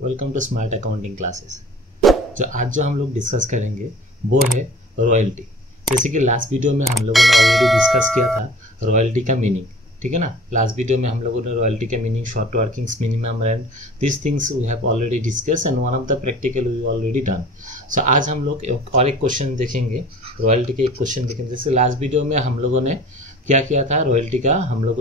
Welcome to smart accounting classes. जो हम लोग डिस्कस करेंगे वो है रॉयल्टी। जैसे कि लास्ट वीडियो में हम लोगों ने ऑलरेडी डिस्कस किया था रॉयल्टी का मीनिंग, ठीक है ना। लास्ट वीडियो में हम लोगों ने रॉयल्टी का meaning, short workings, minimum rent, this things we have already discuss and one of the practical we already done. So आज हम लोग और एक क्वेश्चन देखेंगे, रॉयल्टी के एक क्वेश्चन देखेंगे। जैसे लास्ट वीडियो में हम लोगों ने क्या किया था, रॉयल्टी का हम लोग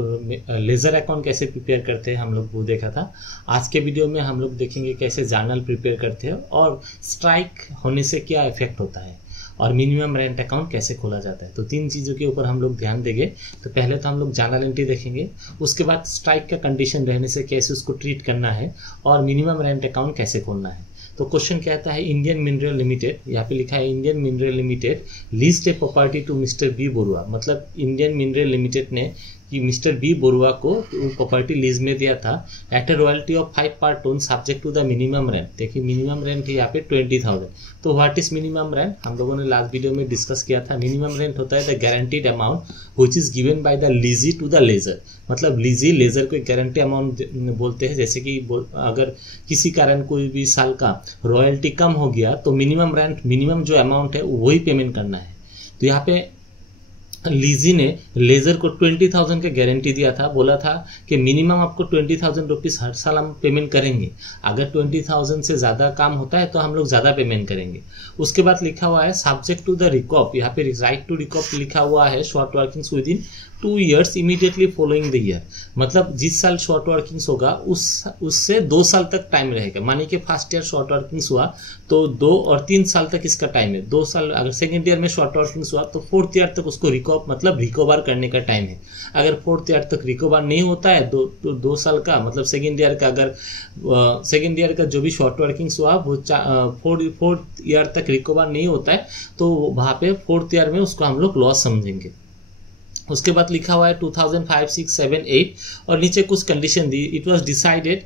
लेजर अकाउंट कैसे प्रिपेयर करते हैं हम लोग वो देखा था। आज के वीडियो में हम लोग देखेंगे कैसे जर्नल प्रिपेयर करते हैं और स्ट्राइक होने से क्या इफेक्ट होता है और मिनिमम रेंट अकाउंट कैसे खोला जाता है। तो तीन चीज़ों के ऊपर हम लोग ध्यान देंगे। तो पहले तो हम लोग जर्नल एंट्री देखेंगे, उसके बाद स्ट्राइक का कंडीशन रहने से कैसे उसको ट्रीट करना है और मिनिमम रेंट अकाउंट कैसे खोलना है। तो क्वेश्चन कहता है इंडियन मिनरल लिमिटेड, यहाँ पे लिखा है Indian mineral limited leased a property to mister B Barua. मतलब इंडियन मिनरल लिमिटेड ने कि मिस्टर बी बरुआ को प्रॉपर्टी लीज में दिया था eight A royalty of 5 per ton subject to the minimum rent. देखिए मिनिमम रेंट है यहाँ पे 20,000। तो व्हाट इज मिनिमम रेंट, हम लोगों ने लास्ट वीडियो में डिस्कस किया था। मिनिमम रेंट होता है the guaranteed amount which is given by the lessee to the lessor. मतलब लीजी लेजर को एक गारंटी अमाउंट बोलते हैं। जैसे कि अगर किसी कारण कोई भी साल का रॉयल्टी कम हो गया तो मिनिमम रेंट, मिनिमम जो अमाउंट है वही पेमेंट करना है। तो यहाँ पे लीजी ने लेजर को 20,000 का गारंटी दिया था, बोला था कि मिनिमम आपको 20,000 रुपीज़ हर साल हम पेमेंट करेंगे। अगर 20,000 से ज़्यादा काम होता है तो हम लोग ज़्यादा पेमेंट करेंगे। उसके बाद लिखा हुआ है सब्जेक्ट टू द रिकॉप, यहाँ पे राइट टू रिकॉप लिखा हुआ है short workings with in 2 years immediately following the year. मतलब जिस साल शॉर्ट वर्किंग्स होगा उससे 2 साल तक टाइम रहेगा। मानिए कि फर्स्ट ईयर शॉर्ट वर्किंग्स हुआ तो 2 और 3 साल तक इसका टाइम है। 2 साल अगर सेकेंड ईयर में शॉर्ट वर्किंग्स हुआ तो 4th ईयर तक उसको रिकवर करने का टाइम है। अगर 4th ईयर तक रिकवर नहीं होता है 2 साल का, मतलब सेकेंड ईयर का, अगर सेकेंड ईयर का जो भी शॉर्ट वर्किंग्स हुआ वो 4th ईयर तक रिकवर नहीं होता है तो वहाँ पे 4th ईयर में उसको हम लोग लॉस समझेंगे। उसके बाद लिखा हुआ है 2005, 6, 7, 8 और नीचे कुछ कंडीशन दी। It was decided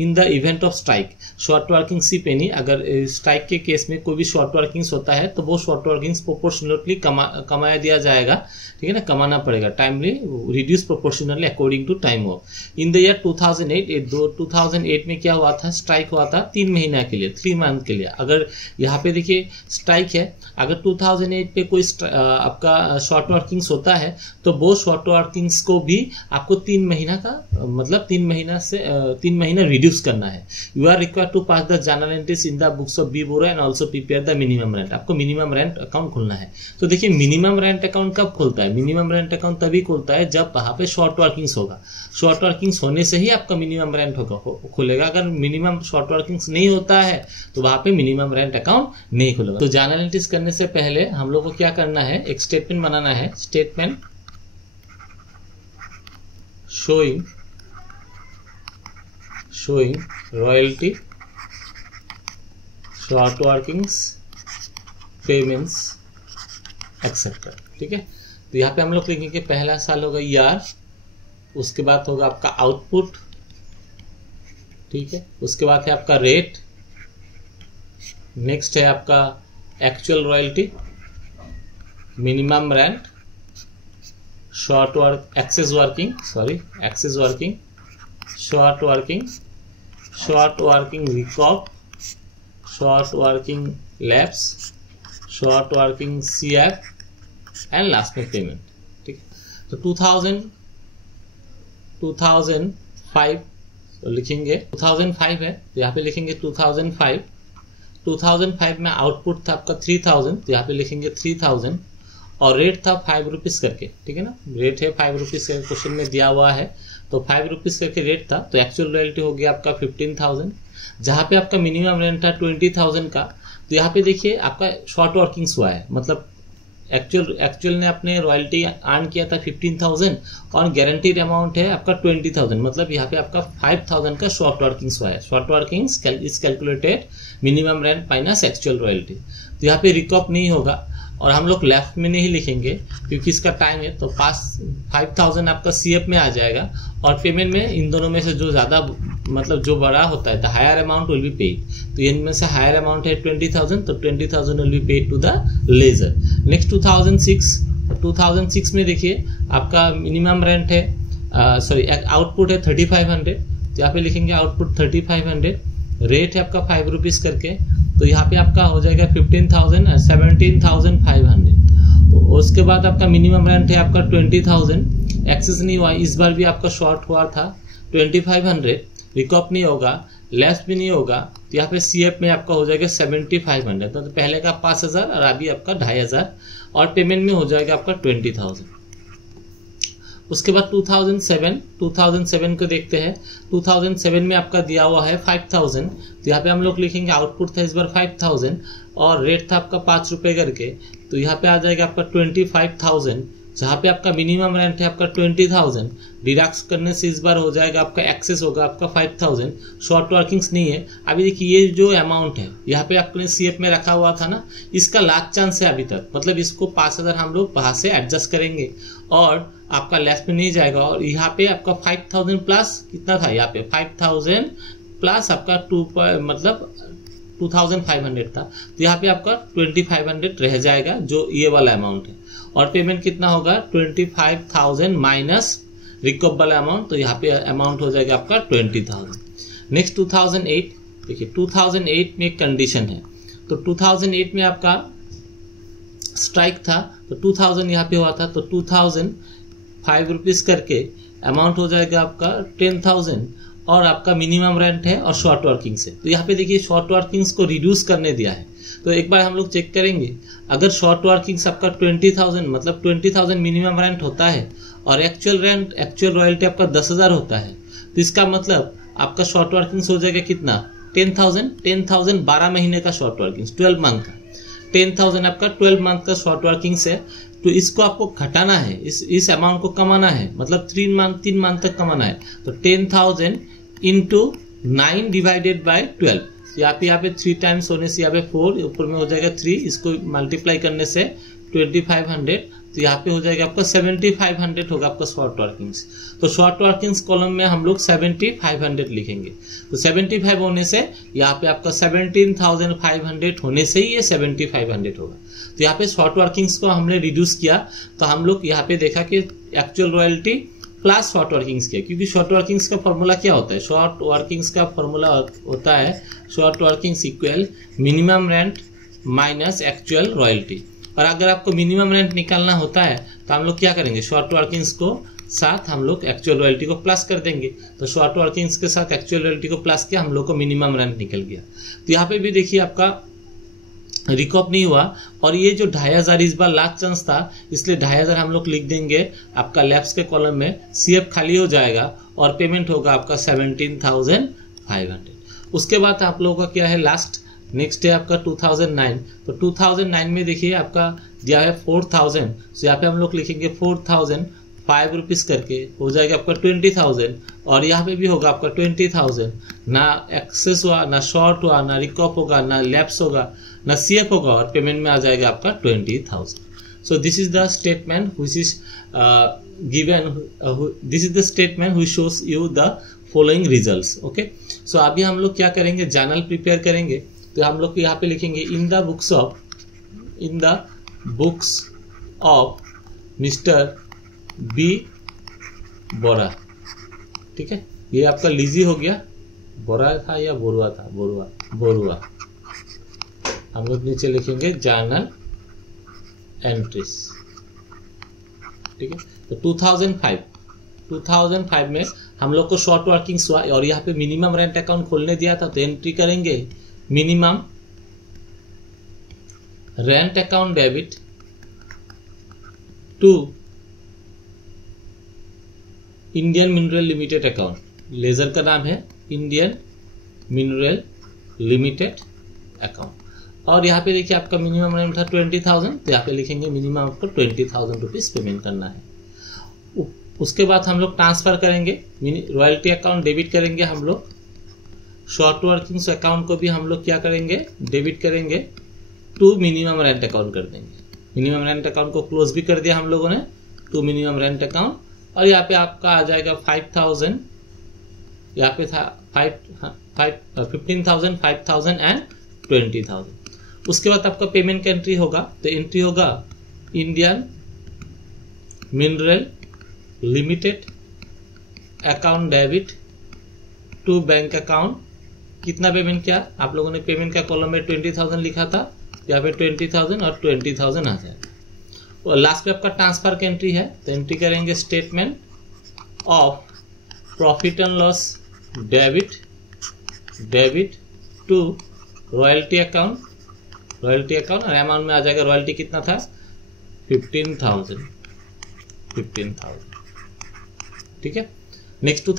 in the event of strike short working C penny. अगर स्ट्राइक के केस में कोई भी शॉर्ट वर्किंग्स होता है तो वो शॉर्ट वर्किंग्स प्रोपोर्शनली कमाया दिया जाएगा, ठीक है ना, कमाना पड़ेगा। Timely reduce proportionally according to time off. In the year 2008 में क्या हुआ था, स्ट्राइक हुआ था 3 महीना के लिए, 3 मंथ के लिए। अगर यहाँ पे देखिए स्ट्राइक है, अगर 2008 पे कोई आपका शॉर्ट वर्किंग होता है तो वो शॉर्ट वर्किंग्स को भी आपको 3 महीना का, मतलब 3 महीना रिड्यूस करना है। You are required to pass the journal entries in the books of B Barua and also prepare the minimum rent. आपको मिनिमम रेंट अकाउंट खोलना है। तो देखिए मिनिमम रेंट अकाउंट कब खोलता है, मिनिमम रेंट अकाउंट तभी खोलता है जब वहां पे शॉर्ट वर्किंग्स होगा। शॉर्ट वर्किंग्स होने से ही आपका मिनिमम रेंट खुलेगा। अगर मिनिमम शॉर्ट वर्किंग्स नहीं होता है तो वहां पे मिनिमम रेंट अकाउंट नहीं खुलेगा। तो जर्नल एंट्रीज करने से पहले हम लोग को क्या करना है, एक स्टेटमेंट बनाना है। Statement showing royalty, short workings, payments, etc. ठीक है। तो यहाँ पे हम लोग लिखेंगे पहला साल होगा ईयर, उसके बाद होगा आपका आउटपुट, ठीक है। उसके बाद है आपका रेट, नेक्स्ट है आपका actual royalty, minimum rent, short work, excess working, short working recoup, short working lapse, short working CF and last में पेमेंट, ठीक है। तो 2005 लिखेंगे, 2005 है तो यहाँ पे लिखेंगे 2005 में आउटपुट था आपका 3000 तो यहाँ पे लिखेंगे 3000 और रेट था 5 रुपीज करके, ठीक है ना। रेट है 5 रुपीज का, क्वेश्चन में दिया हुआ है तो 5 रुपीज करके रेट था। तो एक्चुअल रॉयल्टी हो गया आपका 15,000। जहाँ पे आपका मिनिमम रेंट था 20,000 का, तो यहाँ पे देखिए आपका शॉर्ट वर्किंग्स हुआ है। मतलब एक्चुअल ने अपने रॉयल्टी अर्न किया था 15,000 और गारंटीड अमाउंट है आपका 20,000। मतलब यहाँ पे आपका 5,000 का शॉर्ट वर्किंग्स हुआ है। Short workings is calculated minimum rent minus actual royalty. तो यहाँ पे रिकॉप नहीं होगा और हम लोग लेफ्ट में नहीं लिखेंगे क्योंकि इसका टाइम है। तो 5,000 आपका सीएफ में आ जाएगा और पेमेंट में इन दोनों में से जो ज़्यादा, मतलब जो बड़ा होता है the higher amount will be paid. तो इनमें से हायर अमाउंट है 20,000 तो 20,000 will be paid to the ledger. Next 2006 में देखिए आपका मिनिमम रेंट है, आउटपुट है 3500 तो यहाँ पे लिखेंगे आउटपुट 3500, रेट है आपका 5 रुपीज़ करके, तो यहाँ पे आपका हो जाएगा 15,000 17,500। उसके बाद आपका मिनिमम रेंट है आपका 20,000, एक्सेस नहीं हुआ, इस बार भी आपका शॉर्ट हुआ था 2500, रिकॉप नहीं होगा, लेस भी नहीं होगा, तो यहाँ पे CF में आपका हो जाएगा 7500, तो पहले का 5000 और अभी आपका 2500, और पेमेंट में हो जाएगा आपका 20,000। उसके बाद 2007 को देखते हैं। 2007 में आपका दिया हुआ है 5000, तो यहाँ पे हम लोग लिखेंगे आउटपुट था इस बार 5000 और रेट था आपका 5 रुपये करके, तो यहाँ पे आ जाएगा आपका 25,000, जहाँ पे आपका मिनिमम रेंट है आपका 20,000, डिडक्ट करने से इस बार हो जाएगा आपका एक्सेस होगा आपका 5,000, शॉर्ट वर्किंग्स नहीं है। अभी देखिए ये जो अमाउंट है यहाँ पे आपने CF में रखा हुआ था ना, इसका लास्ट चांस है अभी तक, मतलब इसको 5,000 हम लोग वहाँ से एडजस्ट करेंगे और आपका लेस में नहीं जाएगा, और यहाँ पे आपका 5,000 प्लस कितना था, यहाँ पे 5,000 प्लस आपका 2,500 था, तो यहाँ पे आपका 2,500 रह जाएगा जो ये वाला अमाउंट है, और पेमेंट कितना होगा 25,000 माइनस रिकॉप वाला अमाउंट, तो यहाँ पे अमाउंट हो जाएगा आपका 20,000। नेक्स्ट 2008, देखिए 2008 में एक कंडीशन है, तो 2008 में आपका स्ट्राइक था, तो 2000 यहाँ पे हुआ था, तो 5 रुपीज़ करके अमाउंट हो जाएगा आपका 10,000, और आपका मिनिमम रेंट है और शॉर्ट वर्किंग से, तो यहाँ पे देखिए शॉर्ट वर्किंग्स को रिड्यूस करने दिया है, तो एक बार हम लोग चेक करेंगे। अगर शॉर्ट वर्किंग्स आपका 20,000 मतलब 20,000 मिनिमम रेंट होता है और एक्चुअल रॉयल्टी आपका 10,000 होता है, तो इसका मतलब आपका शॉर्ट वर्किंग्स हो जाएगा कितना 10,000 12 महीने का शॉर्ट वर्किंग्स, 12 मंथ का 10,000 आपका 12 मंथ का शॉर्ट वर्किंग्स है, तो इसको आपको घटाना है, इस अमाउंट को कमाना है, मतलब 3 मंथ तक कमाना है, तो 10,000 इंटू 9 डिवाइडेड बाय 12, यहाँ पे 3 टाइम्स होने से यहाँ पे 4 ऊपर में हो जाएगा 3, इसको मल्टीप्लाई करने से 2500, तो यहाँ पे हो जाएगा आपका 7500 होगा आपका शॉर्ट वर्किंग्स। तो शॉर्ट वर्किंग्स कॉलम में हम लोग 7500 लिखेंगे, तो 75 होने से यहाँ पे आपका 17,500 होने से ही ये 7500 होगा। तो यहाँ पे शॉर्ट वर्किंग्स को हमने रिड्यूस किया, तो हम लोग यहाँ पे देखा कि actual royalty plus short workings किया, क्योंकि शॉर्ट वर्किंग्स का फॉर्मूला क्या होता है, शॉर्ट वर्किंग्स का फॉर्मूला होता है short workings equal minimum rent minus actual royalty. और अगर आपको मिनिमम रेंट निकालना होता है तो हम लोग क्या करेंगे, शॉर्ट वर्किंग्स को साथ हम लोग एक्चुअल रॉयल्टी को प्लस कर देंगे, तो शॉर्ट वर्किंग्स के साथ एक्चुअल रॉयल्टी को प्लस किया, हम लोग को मिनिमम रेंट निकल गया। तो यहाँ पे भी देखिए आपका रिकॉप नहीं हुआ, और ये जो 2,500 इस बार लास्ट चांस था, इसलिए 2,500 हम लोग लिख देंगे आपका लेफ्ट के कॉलम में, CF खाली हो जाएगा और पेमेंट होगा आपका 17,500। उसके बाद आप लोगों का क्या है लास्ट, नेक्स्ट है आपका 2009, तो 2009 में देखिए आपका दिया है 4,000, तो यहाँ पे हम लोग लिखेंगे 4,000 5 रुपीज़ करके हो जाएगा आपका 20,000, और यहाँ पे भी होगा आपका 20,000, ना एक्सेस हुआ, ना शॉर्ट हुआ, ना रिकॉप होगा, ना लैप्स होगा, ना CF होगा, और पेमेंट में आ जाएगा आपका 20,000। So this is the statement which is given, this is the statement which shows you the following results. Okay, so अभी हम लोग क्या करेंगे, जर्नल प्रिपेयर करेंगे, तो हम लोग यहाँ पे लिखेंगे in the books of mister B Bora. ठीक है, ये आपका लीजी हो गया, बोरा था या बोरुआ था, बोरुआ। हम लोग नीचे लिखेंगे जर्नल एंट्रीज। ठीक है, तो 2005 में हम लोग को शॉर्ट वर्किंग्स हुआ, और यहाँ पे मिनिमम रेंट अकाउंट खोलने दिया था, तो एंट्री करेंगे minimum rent account debit to Indian mineral limited account, ledger का नाम है इंडियन मिनरल लिमिटेड अकाउंट, और यहाँ पे देखिए आपका मिनिमम रेंट था 20,000, तो यहाँ पे लिखेंगे मिनिमम आपको 20,000 रुपीज पेमेंट करना है। उसके बाद हम लोग ट्रांसफर करेंगे, रॉयल्टी अकाउंट डेबिट करेंगे हम लोग, शॉर्ट वर्किंग्स अकाउंट को भी हम लोग क्या करेंगे, डेबिट करेंगे टू मिनिमम रेंट अकाउंट कर देंगे। मिनिमम रेंट अकाउंट को क्लोज भी कर दिया हम लोगों ने, टू मिनिमम रेंट अकाउंट, और यहाँ पे आपका आ जाएगा 5,000, यहाँ पे था 15,000, 5,000 एंड 20,000। उसके बाद आपका पेमेंट का एंट्री होगा, तो एंट्री होगा Indian mineral limited account debit to bank account कितना पेमेंट किया आप लोगों ने, पेमेंट का कॉलम में 20,000 लिखा था, यहाँ पे 20,000 और 20,000 आ जाएगा। और लास्ट पे आपका ट्रांसफर की एंट्री है, तो एंट्री करेंगे statement of profit and loss debit to royalty account और अमाउंट में आ जाएगा रॉयल्टी कितना था 15,000। ठीक है। नेक्स्ट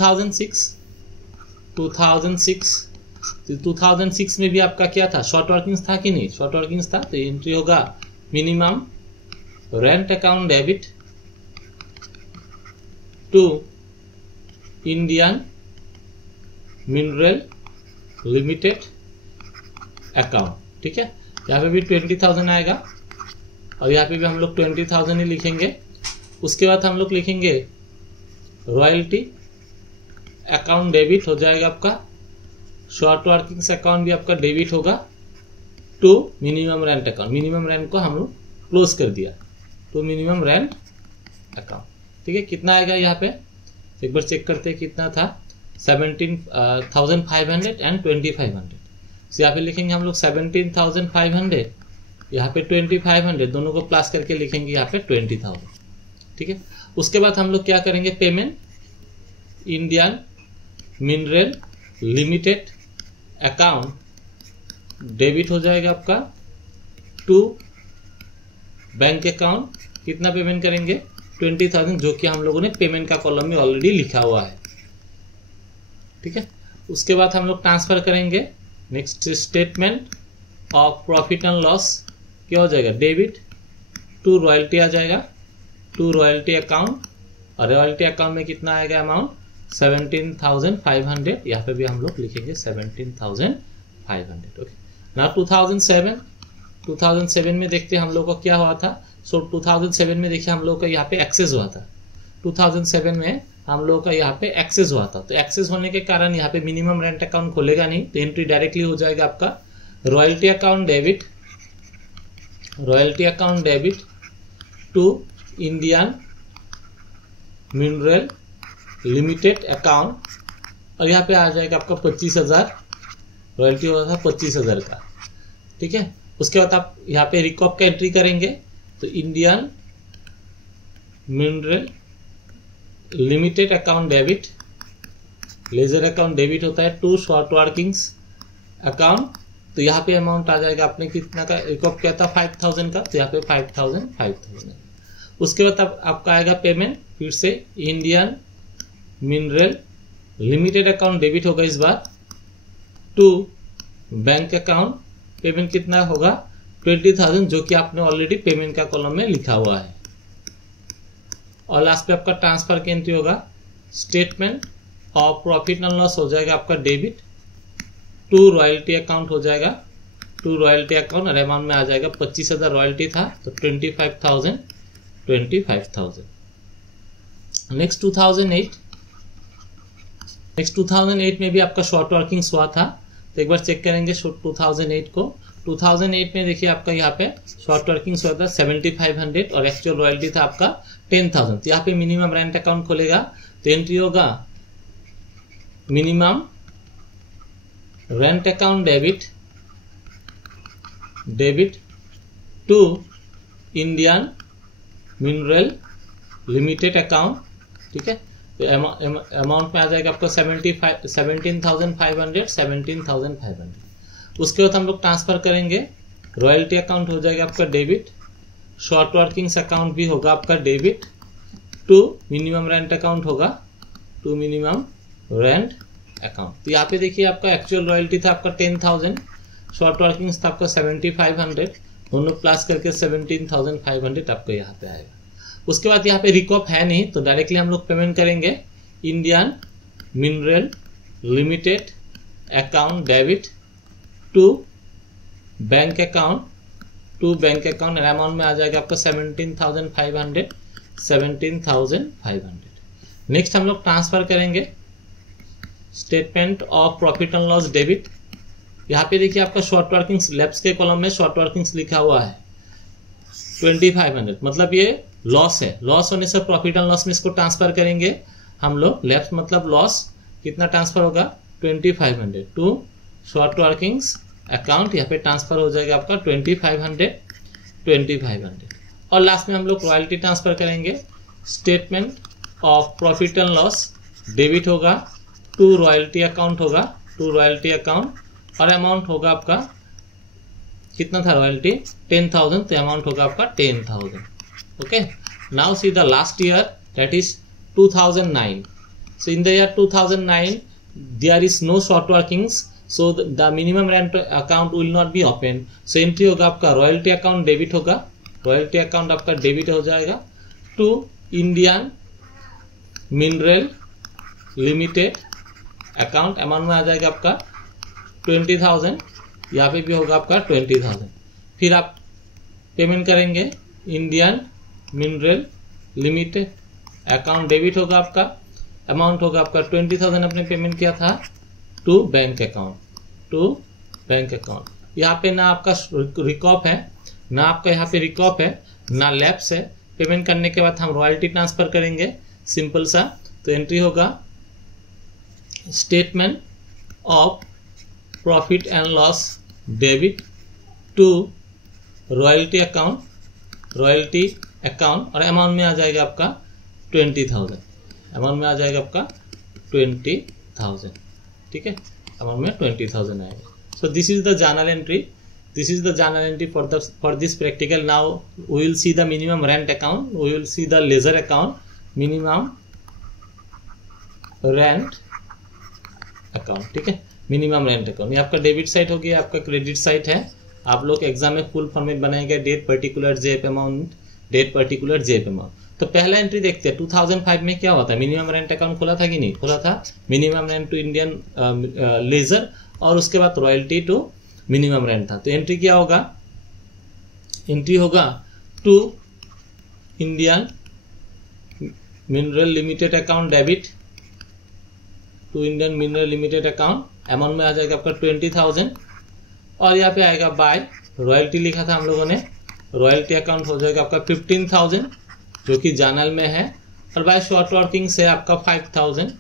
2006 में भी आपका क्या था, शॉर्ट वर्किंग्स था कि नहीं, शॉर्ट वर्किंग्स था, तो एंट्री होगा minimum rent account debit to Indian mineral limited account. ठीक है, यहाँ पे भी 20,000 आएगा और यहाँ पे भी हम लोग 20,000 ही लिखेंगे। उसके बाद हम लोग लिखेंगे रॉयल्टी अकाउंट डेबिट हो जाएगा आपका, शॉर्ट वर्किंग्स अकाउंट भी आपका डेबिट होगा to minimum rent account. Minimum rent को हम लोग क्लोज कर दिया टू मिनिमम रेंट अकाउंट। ठीक है, कितना आएगा यहाँ पे एक बार चेक करते हैं कितना था, 17,500 एंड 2,500। तो यहाँ पे लिखेंगे हम लोग 17,500, यहाँ पे 2,500, दोनों को प्लस करके लिखेंगे यहाँ पे 20,000। ठीक है, उसके बाद हम लोग क्या करेंगे, payment Indian mineral limited account debit हो जाएगा आपका टू बैंक अकाउंट। कितना पेमेंट करेंगे 20,000, जो कि हम लोगों ने पेमेंट का कॉलम में ऑलरेडी लिखा हुआ है। ठीक है, उसके बाद हम लोग ट्रांसफर करेंगे next statement of profit and loss क्या हो जाएगा, डेबिट टू रॉयल्टी आ जाएगा, टू रॉयल्टी अकाउंट, और रॉयल्टी अकाउंट में कितना आएगा अमाउंट 17,500। यहाँ पे भी हम लोग लिखेंगे 17,500। ओके, ना 2007 में देखते हैं हम लोग को क्या हुआ था। सो 2007 में देखिए हम लोग का यहाँ पे एक्सेस हुआ था, 2007 में हम लोग का यहाँ पे एक्सेस हुआ था। तो एक्सेस होने के कारण यहाँ पे मिनिमम रेंट अकाउंट खोलेगा नहीं, तो एंट्री डायरेक्टली हो जाएगा आपका royalty account debit to Indian mineral limited account, और यहाँ पे आ जाएगा आपका 25,000, रॉयल्टी होता था 25,000 का। ठीक है, उसके बाद आप यहाँ पे रिकॉप का एंट्री करेंगे, तो Indian mineral limited account debit, ledger account debit होता है टू शॉर्ट वर्किंग्स अकाउंट, तो यहाँ पे अमाउंट आ जाएगा आपने कितना का रिकॉप किया था 5,000 का, तो यहाँ पे 5,000। उसके बाद आपका आएगा पेमेंट फिर से Indian mineral limited account debit होगा इस बार टू बैंक अकाउंट, पेमेंट कितना होगा 20,000, जो कि आपने ऑलरेडी पेमेंट का कॉलम में लिखा हुआ है। और लास्ट पे आपका ट्रांसफर की एंट्री होगा statement of profit and loss हो जाएगा आपका डेबिट टू रॉयल्टी अकाउंट हो जाएगा, टू रॉयल्टी अकाउंट, और अमाउंट में आ जाएगा 25,000 रॉयल्टी था, तो 25,000। नेक्स्ट 2008 में भी आपका शॉर्ट वर्किंग्स हुआ था, तो एक बार चेक करेंगे 2008 को। 2008 में देखिए आपका यहाँ पे शॉर्ट वर्किंग्स हुआ था 7,500 और एक्चुअल रॉयल्टी था आपका 10,000। तो यहाँ पे मिनिमम रेंट अकाउंट खोलेगा, तो एंट्री होगा minimum rent account debit to Indian mineral limited account. ठीक है, तो अमाउंट में आ जाएगा आपका 17,500। उसके बाद हम लोग ट्रांसफर करेंगे, रॉयल्टी अकाउंट हो जाएगा आपका डेबिट, शॉर्ट वर्किंग्स अकाउंट भी होगा आपका debit to minimum rent account होगा, टू मिनिमम रेंट अकाउंट। तो यहाँ पे देखिए आपका एक्चुअल रॉयल्टी था आपका 10,000, शॉर्ट वर्किंग्स था आपका 7,500, दोनों प्लस करके 17,500 आपको यहाँ पे आएगा। उसके बाद यहाँ पे रिकॉप है नहीं, तो डायरेक्टली हम लोग पेमेंट करेंगे Indian mineral limited account debit to bank account, और अमाउंट में आ जाएगा आपका 17,500। नेक्स्ट हम लोग ट्रांसफर करेंगे statement of profit and loss debit. यहाँ पे देखिए आपका शॉर्ट वर्किंग्स लेफ्ट के कॉलम में शॉर्ट वर्किंग्स लिखा हुआ है 2,500, मतलब ये लॉस है। लॉस होने से प्रॉफिट एंड लॉस में इसको ट्रांसफर करेंगे हम लोग, लेफ्ट मतलब लॉस, कितना ट्रांसफर होगा 2500 टू शॉर्ट वर्किंग्स अकाउंट, यहाँ पे ट्रांसफर हो जाएगा आपका 2500। और लास्ट में हम लोग रॉयल्टी ट्रांसफर करेंगे। Statement of profit and loss debit होगा टू रॉयल्टी अकाउंट होगा, टू रॉयल्टी अकाउंट, और अमाउंट होगा आपका कितना था रॉयल्टी 10,000, तो अमाउंट होगा आपका 10,000। Okay, now see the last year that is 2009। So in the year 2009 there is no short workings, so the minimum rent account will not be open. So entry होगा आपका royalty account debit होगा, royalty account आपका debit हो जाएगा to Indian mineral limited account, amount में आ जाएगा आपका 20,000, यहाँ पे भी होगा आपका 20,000। फिर आप पेमेंट करेंगे Indian mineral limited account debit होगा आपका, अमाउंट होगा आपका 20,000 आपने पेमेंट किया था to bank account, to bank account. यहाँ पे ना आपका रिकॉप है, ना आपका यहाँ पे रिकॉप है, ना लैप्स है। पेमेंट करने के बाद हम रॉयल्टी ट्रांसफर करेंगे, सिंपल सा। तो एंट्री होगा statement of profit and loss debit to royalty account, royalty account, और अमाउंट में आ जाएगा आपका 20,000, अमाउंट में आ जाएगा आपका 20,000। ठीक है, अमाउंट में 20,000 आएगा। सो this is the journal entry, this is the journal entry for this practical. Now we will see the minimum rent account, we will see the ledger account, minimum rent account। ठीक है, minimum rent account ये आपका debit side हो गया, आपका credit side है। आप लोग एग्जाम में फुल फॉर्मेट बनाएंगे, डेट पर्टिकुलर जेप अमाउंट, डेट पर्टिकुलर जेप अमाउंट। तो पहला एंट्री देखते हैं 2005 में क्या हुआ था, मिनिमम रेंट अकाउंट खोला था कि नहीं खोला था, minimum rent to Indian ledger, और उसके बाद रॉयल्टी टू मिनिमम रेंट था। तो एंट्री क्या होगा, एंट्री होगा to Indian mineral limited account debit, to Indian mineral limited account, amount में आ जाएगा आपका 20,000, और यहाँ पे आएगा बाय रॉयल्टी लिखा था हम लोगों ने, रॉयल्टी अकाउंट हो जाएगा आपका 15,000 जो कि जर्नल में है, और बाय शॉर्ट वर्किंग से आपका 5,000,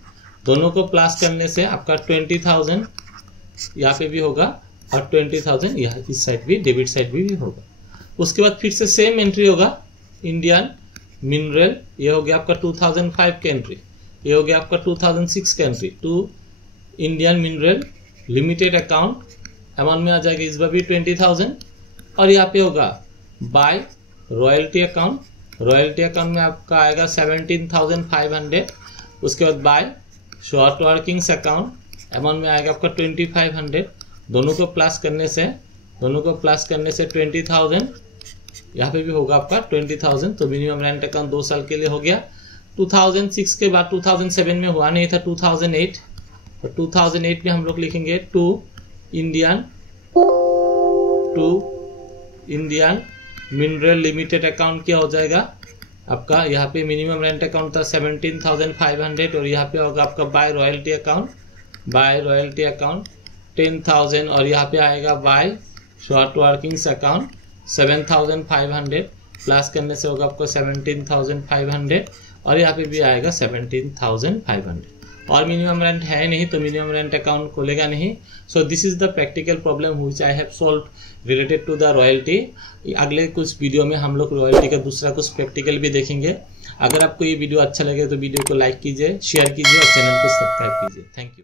दोनों को प्लस करने से आपका 20,000 यहाँ पे भी होगा, और 20,000 यहाँ इस साइड भी डेबिट साइड भी होगा। उसके बाद फिर से सेम एंट्री होगा इंडियन मिनरल, ये हो गया आपका 2005 का एंट्री, ये हो गया आपका 2006 का entry, to Indian mineral limited account, amount में आ जाएगा इस बार भी 20,000, और यहाँ पे होगा by royalty account, royalty account में आपका आएगा 17,500। उसके बाद by short workings account, amount में आएगा आपका 2,500, दोनों को प्लस करने से 20,000, यहाँ पे भी होगा आपका 20,000। तो मिनिमम रेंट अकाउंट 2 साल के लिए हो गया। 2006 के बाद 2007 में हुआ नहीं था, 2008, और 2008 में हम लोग लिखेंगे to Indian mineral limited account क्या हो जाएगा आपका, यहाँ पे मिनिमम रेंट अकाउंट था 17,500, और यहाँ पे होगा आपका by royalty account, by royalty account 10,000, और यहाँ पे आएगा by short workings account 7,500, plus करने से होगा आपको 17,500, और यहाँ पे भी आएगा 17,500, और मिनिमम रेंट है नहीं तो मिनिमम रेंट अकाउंट खोलेगा नहीं। So this is the practical problem which I have solved related to the royalty. अगले कुछ वीडियो में हम लोग रॉयल्टी का दूसरा कुछ प्रैक्टिकल भी देखेंगे। अगर आपको ये वीडियो अच्छा लगे तो वीडियो को लाइक कीजिए, शेयर कीजिए और चैनल को सब्सक्राइब कीजिए। Thank you.